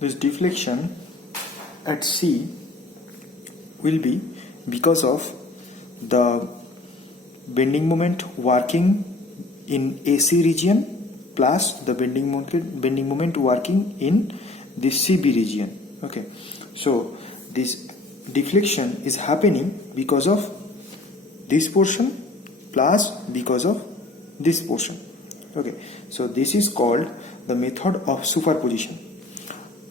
this deflection at C will be because of the bending moment working in AC region plus the bending moment working in the CB region. Okay, so this deflection is happening because of this portion plus because of this portion. Okay, so this is called the method of superposition.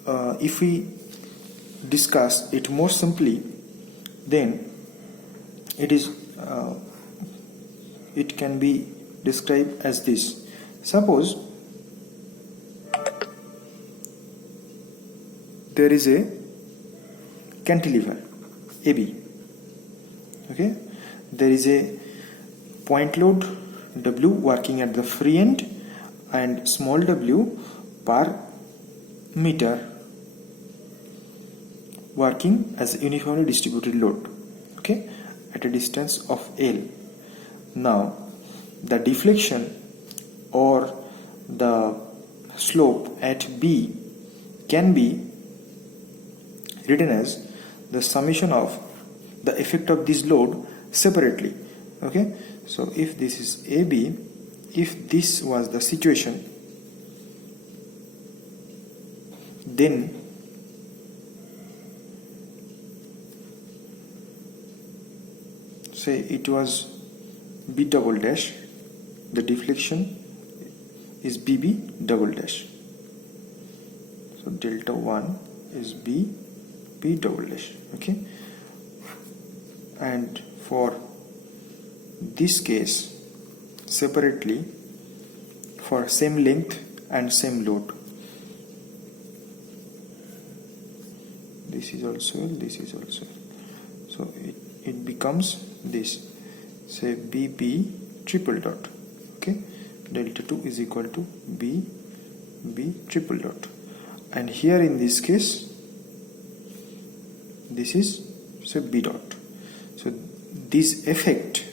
If we discuss it more simply, then it can be described as this. Suppose there is a cantilever AB. Okay, there is a point load W working at the free end and small w per meter working as a uniformly distributed load, okay, at a distance of L. Now the deflection or the slope at B can be written as the summation of the effect of this load separately. Okay, so if this is AB, if this was the situation, then say it was B double dash, the deflection is BB double dash. So delta 1 is B double dash. Okay, and for this case separately for same length and same load, this is also L, this is also L. So it becomes this, say BB triple dot. Okay, delta 2 is equal to B triple dot, and here in this case this is say B dot. So this effect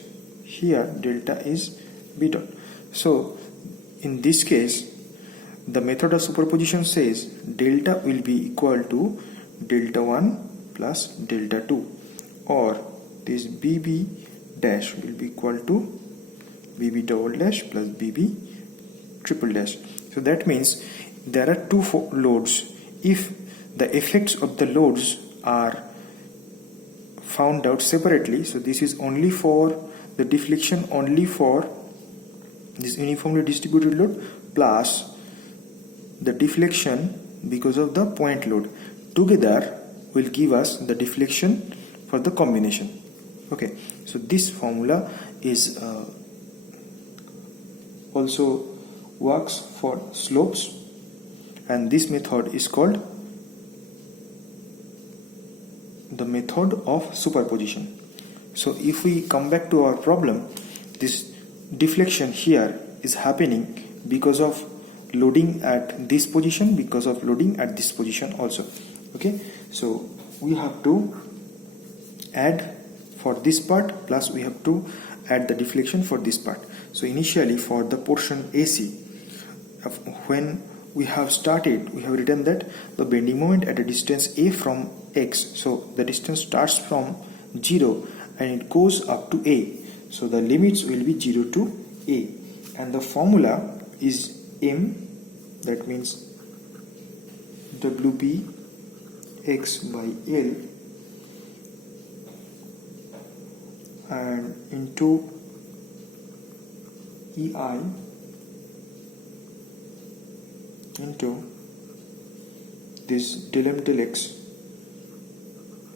here delta is B dot. So in this case the method of superposition says delta will be equal to delta 1 plus delta 2, or this BB dash will be equal to BB double dash plus BB triple dash. So that means there are two loads. If the effects of the loads are found out separately, so this is only for the deflection only for this uniformly distributed load plus the deflection because of the point load, together will give us the deflection for the combination. Okay, so this formula is also works for slopes, and this method is called the method of superposition. So if we come back to our problem, this deflection here is happening because of loading at this position, because of loading at this position also. Okay, so we have to add for this part plus we have to add the deflection for this part. So initially for the portion AC, when we have started, we have written that the bending moment at a distance A from X, so the distance starts from 0 and it goes up to A, so the limits will be 0 to A, and the formula is M, that means WB X by L and into EI into this del M del X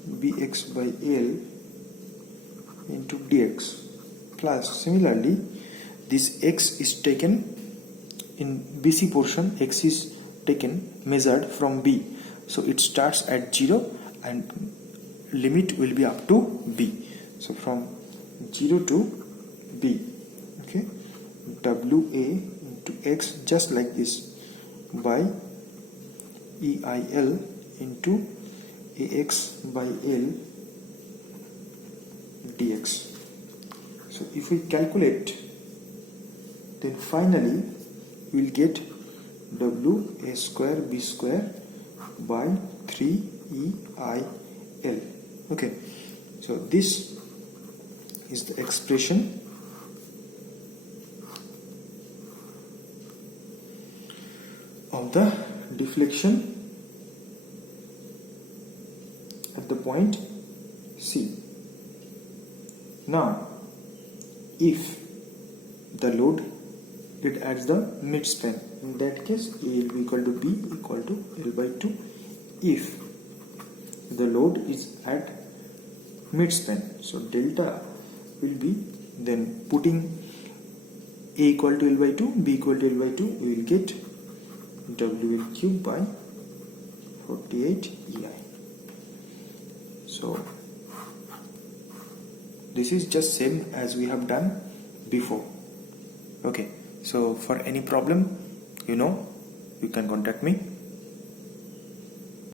Bx by L into dx, plus similarly this X is taken in BC portion, X is taken measured from B, so it starts at 0 and limit will be up to B, so from 0 to B. Okay, WA into X just like this by EIL into AX by L dx. So if we calculate, then finally we will get W A square B square by 3EIL. Okay, so this is the expression of the deflection at the point C. Now, if the load it adds the midspan, in that case A will be equal to B equal to L by 2. If the load is at midspan, so delta will be, then putting A equal to L by 2, B equal to L by 2, we will get WL cube by 48 EI. So this is just same as we have done before. Okay, so for any problem, you can contact me.